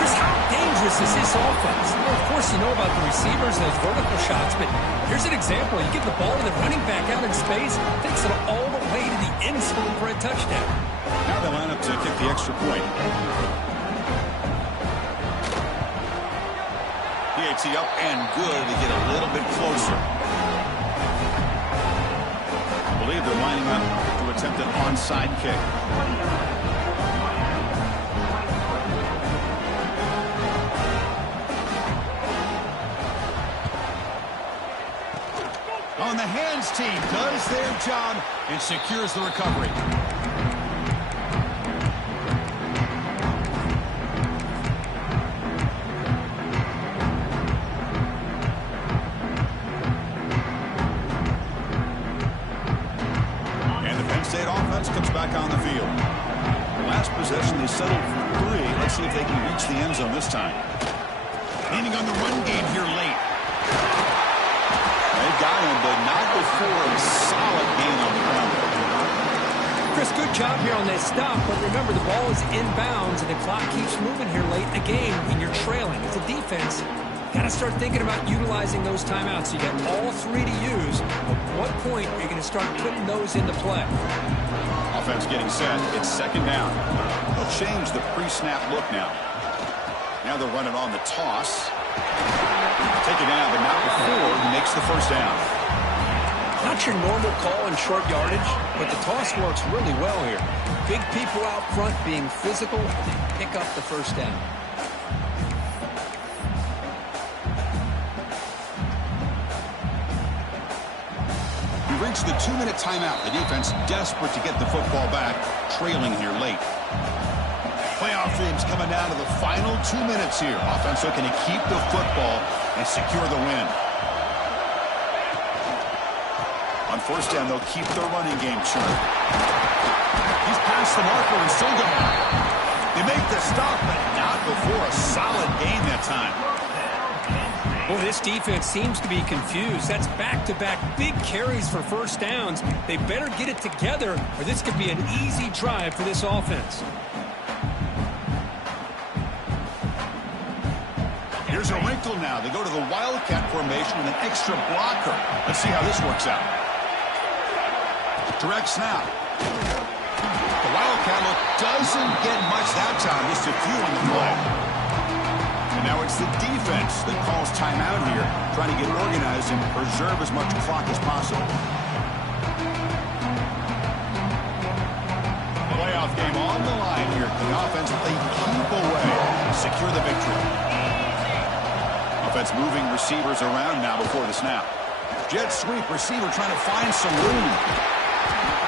Chris, how dangerous is this offense? Well, of course, you know about the receivers and those vertical shots, but here's an example. You give the ball to the running back out in space, takes it all the way to the end zone for a touchdown. Now they line up to kick the extra point. PAT up and good to get a little bit closer. I believe they're lining up to attempt an onside kick. On the hands team does their job and secures the recovery. Comes back on the field. Last possession, they settled for 3. Let's see if they can reach the end zone this time. Leaning on the run game here late. They got him, but not before a solid gain on the ground. Chris, good job here on that stop, but remember the ball is inbounds and the clock keeps moving here late in the game and you're trailing. As a defense, got to start thinking about utilizing those timeouts. You got all 3 to use. At what point are you going to start putting those into play? Offense getting set. It's 2nd down. They'll change the pre-snap look now. Now they'll run it on the toss. Take it down, but not before he makes the first down. Not your normal call in short yardage, but the toss works really well here. Big people out front being physical, they pick up the first down. Reached the 2-minute timeout. The defense desperate to get the football back, trailing here late. Playoff dreams coming down to the final 2 minutes here. Offense looking to keep the football and secure the win. On first down, they'll keep their running game churn. He's past the marker and still going. They make the stop, but not before a solid gain that time. Well, this defense seems to be confused. That's back-to-back big carries for first downs. They better get it together, or this could be an easy drive for this offense. Here's a wrinkle now. They go to the Wildcat formation with an extra blocker. Let's see how this works out. Direct snap. The Wildcat look doesn't get much that time, just a few on the play. And now it's the defense that calls timeout here, trying to get organized and preserve as much clock as possible. Playoff game on the line here. The offense play keep away and secure the victory. Offense moving receivers around now before the snap. Jet sweep receiver trying to find some room.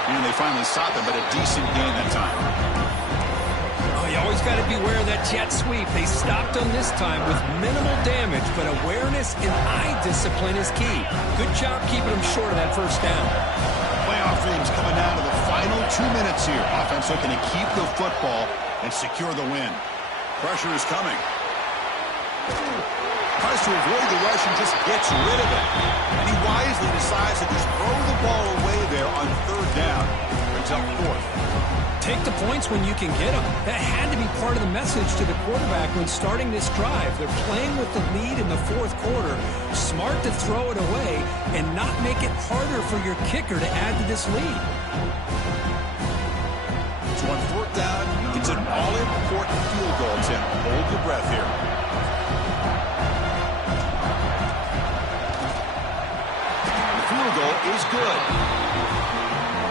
And they finally stop it, but a decent gain that time. Oh, you always got to beware of that jet sweep. They stopped them this time with minimal damage, but awareness and eye discipline is key. Good job keeping them short of that first down. Playoff games coming down to the final 2 minutes here. Offense looking to keep the football and secure the win. Pressure is coming. Tries to avoid the rush and just gets rid of it. And he wisely decides to just throw the ball away there on third down. Brings up fourth. Take the points when you can get them. That had to be part of the message to the quarterback when starting this drive. They're playing with the lead in the fourth quarter. Smart to throw it away and not make it harder for your kicker to add to this lead. So on fourth down, it's an all-important field goal attempt. Hold your breath here. The field goal is good.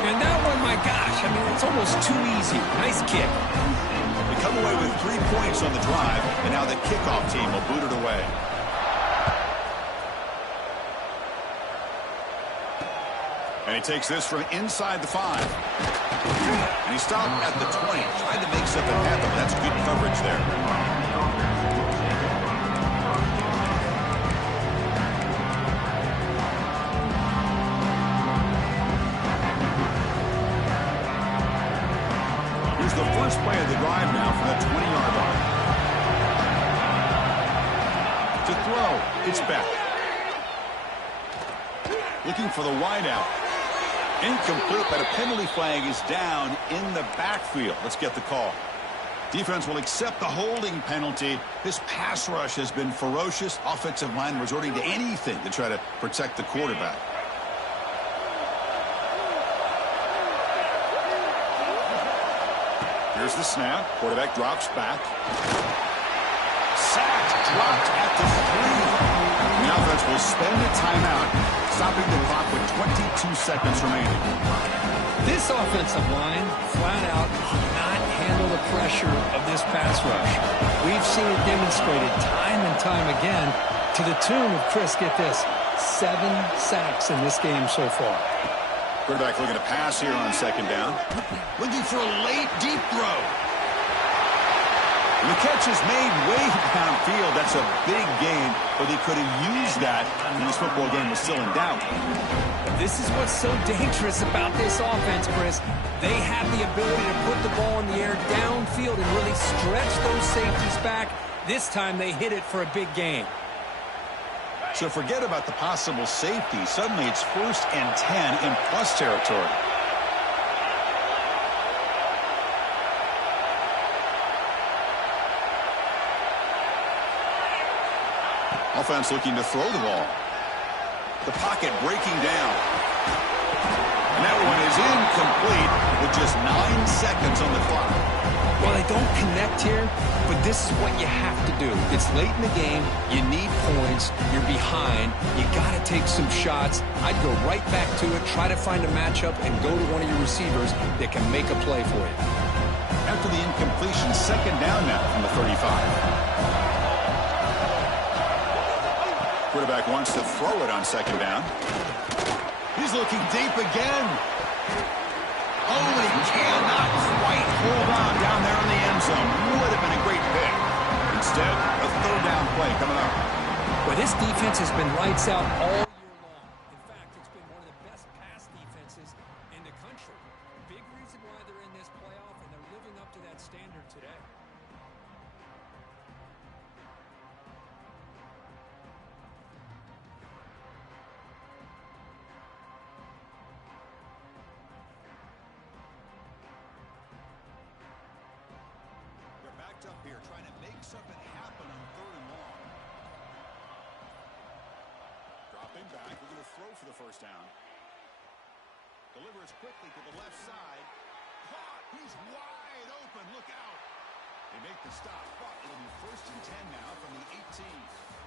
And that one, my gosh, I mean, it's almost too easy. Nice kick. They come away with 3 points on the drive, and now the kickoff team will boot it away. And he takes this from inside the 5. And he stopped at the 20, trying to make something happen. That's good coverage there. Here's the first play of the drive now from the 20-yard line. To throw, it's back. Looking for the wideout. Incomplete, but a penalty flag is down in the backfield. Let's get the call. Defense will accept the holding penalty. This pass rush has been ferocious. Offensive line resorting to anything to try to protect the quarterback. Here's the snap. Quarterback drops back. Sacked, dropped at the 3. The offense will spend a timeout, stopping the clock with 22 seconds remaining. This offensive line, flat out, cannot handle the pressure of this pass rush. We've seen it demonstrated time and time again to the tune of, Chris, get this, 7 sacks in this game so far. Quarterback looking to pass here on second down. Looking for a late, deep throw. And the catch is made way downfield. That's a big gain, but they could have used that when this football game was still in doubt. This is what's so dangerous about this offense, Chris. They have the ability to put the ball in the air downfield and really stretch those safeties back. This time they hit it for a big gain. So forget about the possible safety. Suddenly it's 1st and 10 in plus territory. Offense looking to throw the ball. The pocket breaking down. And that one is incomplete with just 9 seconds on the clock. Well, they don't connect here, but this is what you have to do. It's late in the game. You need points. You're behind. You got to take some shots. I'd go right back to it, try to find a matchup, and go to one of your receivers that can make a play for you. After the incompletion, second down now from the 35. Quarterback wants to throw it on second down. He's looking deep again. Oh, he cannot quite hold on down there in the end zone. Would have been a great pick. Instead, a third down play coming up. Well, this defense has been lights out all year long. In fact, it's been one of the best pass defenses in the country. Big reason why they're in this playoff, and they're living up to that standard today. something happen on 3rd and long. Dropping back, looking to throw for the first down. Delivers quickly to the left side. Caught! He's wide open. Look out! They make the stop, but it'll be 1st and 10 now from the 18.